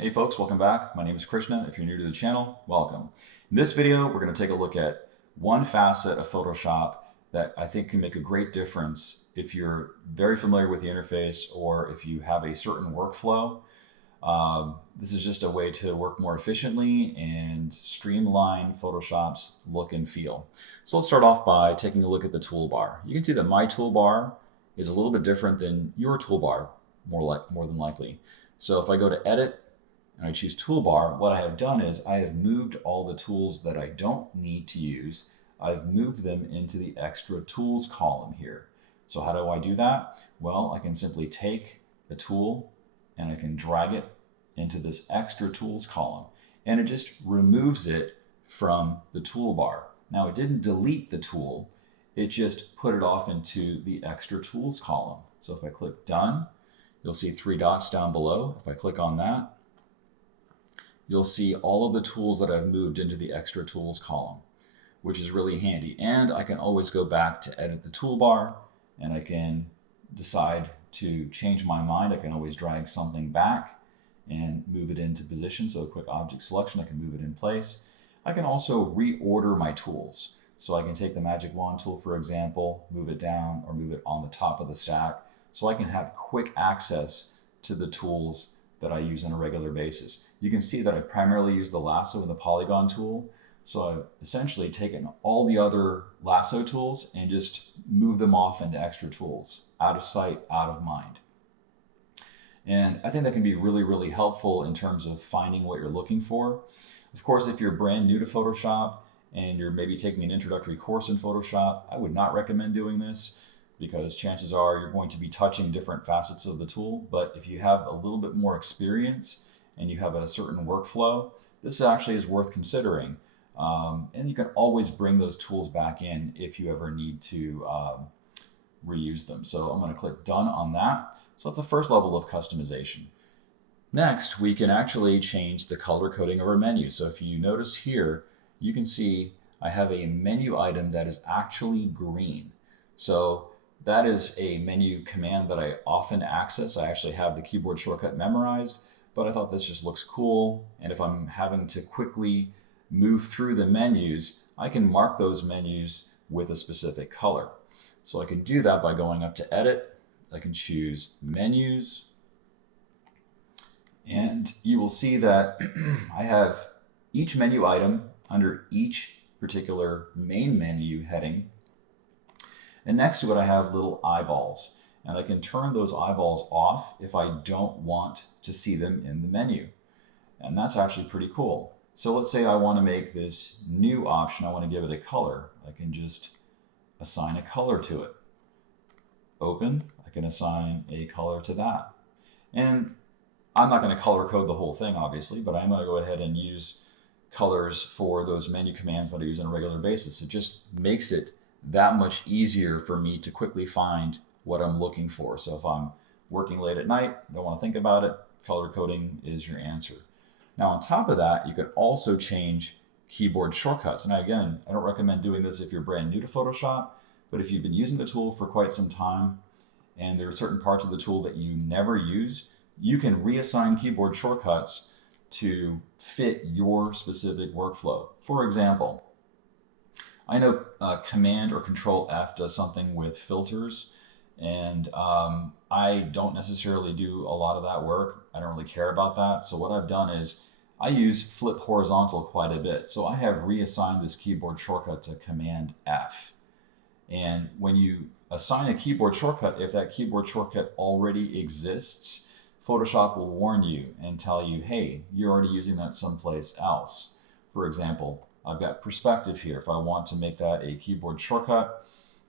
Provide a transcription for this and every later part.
Hey folks, welcome back. My name is Krishna. If you're new to the channel, welcome. In this video, we're going to take a look at one facet of Photoshop that I think can make a great difference if you're very familiar with the interface or if you have a certain workflow. This is just a way to work more efficiently and streamline Photoshop's look and feel. So let's start off by taking a look at the toolbar. You can see that my toolbar is a little bit different than your toolbar, more than likely. So if I go to Edit, and I choose toolbar, what I have done is I have moved all the tools that I don't need to use. I've moved them into the extra tools column here. So how do I do that? Well, I can simply take a tool and I can drag it into this extra tools column, and it just removes it from the toolbar. Now it didn't delete the tool, it just put it off into the extra tools column. So if I click done, you'll see three dots down below. If I click on that, you'll see all of the tools that I've moved into the extra tools column, which is really handy. And I can always go back to edit the toolbar, and I can decide to change my mind. I can always drag something back and move it into position. So a quick object selection, I can move it in place. I can also reorder my tools. So I can take the magic wand tool, for example, move it down or move it on the top of the stack. So I can have quick access to the tools that I use on a regular basis. You can see that I primarily use the lasso and the polygon tool. So I've essentially taken all the other lasso tools and just moved them off into extra tools, out of sight, out of mind. And I think that can be really, really helpful in terms of finding what you're looking for. Of course, if you're brand new to Photoshop and you're maybe taking an introductory course in Photoshop, I would not recommend doing this, because chances are you're going to be touching different facets of the tool. But if you have a little bit more experience and you have a certain workflow, this actually is worth considering. And you can always bring those tools back in if you ever need to reuse them. So I'm going to click done on that. So that's the first level of customization. Next, we can actually change the color coding of our menu. So if you notice here, you can see I have a menu item that is actually green. So that is a menu command that I often access. I actually have the keyboard shortcut memorized, but I thought this just looks cool. And if I'm having to quickly move through the menus, I can mark those menus with a specific color. So I can do that by going up to Edit. I can choose Menus, and you will see that I have each menu item under each particular main menu heading. And next to it, I have little eyeballs, and I can turn those eyeballs off if I don't want to see them in the menu. And that's actually pretty cool. So let's say I want to make this new option, I want to give it a color. I can just assign a color to it. Open, I can assign a color to that. And I'm not going to color code the whole thing, obviously, but I'm going to go ahead and use colors for those menu commands that I use on a regular basis. It just makes it that much easier for me to quickly find what I'm looking for. So if I'm working late at night, don't want to think about it, color coding is your answer. Now on top of that, you could also change keyboard shortcuts. And again, I don't recommend doing this if you're brand new to Photoshop, but if you've been using the tool for quite some time and there are certain parts of the tool that you never use, you can reassign keyboard shortcuts to fit your specific workflow. For example, I know Command or Control F does something with filters, and I don't necessarily do a lot of that work. I don't really care about that. So what I've done is I use flip horizontal quite a bit. So I have reassigned this keyboard shortcut to Command F. And when you assign a keyboard shortcut, if that keyboard shortcut already exists, Photoshop will warn you and tell you, hey, you're already using that someplace else. For example, I've got perspective here. If I want to make that a keyboard shortcut,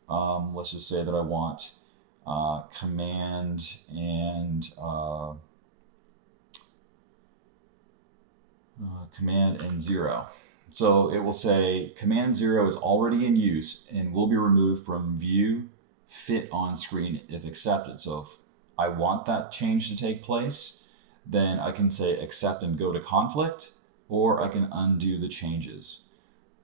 let's just say that I want Command and Command and 0. So it will say Command 0 is already in use and will be removed from View, Fit on Screen if accepted. So if I want that change to take place, then I can say accept and go to conflict, or I can undo the changes.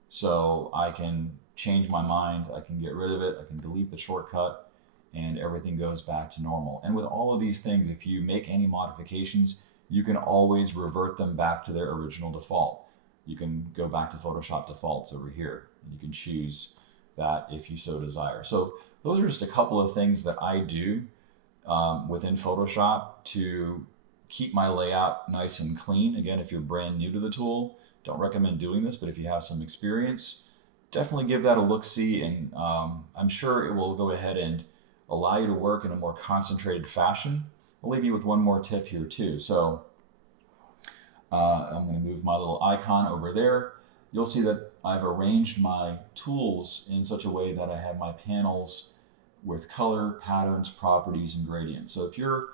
So I can change my mind, I can get rid of it, I can delete the shortcut, and everything goes back to normal. And with all of these things, if you make any modifications, you can always revert them back to their original default. You can go back to Photoshop defaults over here, and you can choose that if you so desire. So those are just a couple of things that I do within Photoshop to keep my layout nice and clean. Again, if you're brand new to the tool, don't recommend doing this, but if you have some experience, definitely give that a look-see, and I'm sure it will go ahead and allow you to work in a more concentrated fashion. I'll leave you with one more tip here too. So I'm going to move my little icon over there. You'll see that I've arranged my tools in such a way that I have my panels with color, patterns, properties, and gradients. So if you're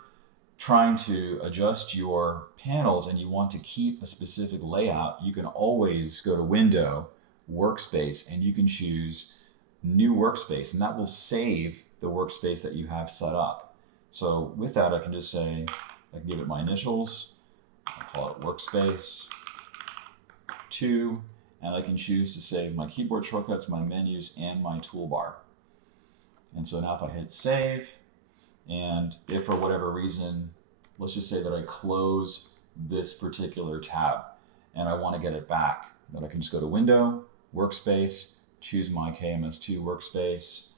trying to adjust your panels and you want to keep a specific layout, you can always go to Window, Workspace, and you can choose New Workspace, and that will save the workspace that you have set up. So with that, I can just say, I can give it my initials, I'll call it Workspace 2, and I can choose to save my keyboard shortcuts, my menus, and my toolbar. And so now if I hit save, and if for whatever reason, let's just say that I close this particular tab and I want to get it back, then I can just go to Window, Workspace, choose my KMS2 workspace.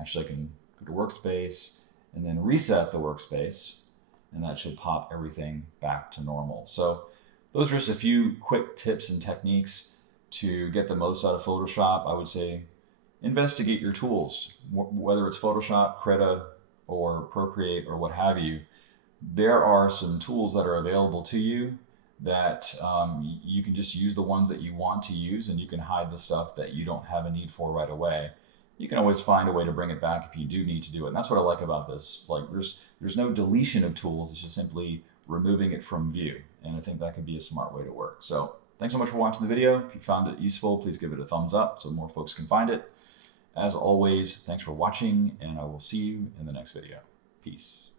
Actually, I can go to Workspace and then reset the workspace, and that should pop everything back to normal. So those are just a few quick tips and techniques to get the most out of Photoshop. I would say investigate your tools, whether it's Photoshop, Krita, or Procreate, or what have you. There are some tools that are available to you that you can just use the ones that you want to use, and you can hide the stuff that you don't have a need for right away. You can always find a way to bring it back if you do need to do it. And that's what I like about this. Like there's no deletion of tools, it's just simply removing it from view. And I think that could be a smart way to work. So thanks so much for watching the video. If you found it useful, please give it a thumbs up so more folks can find it. As always, thanks for watching, and I will see you in the next video. Peace.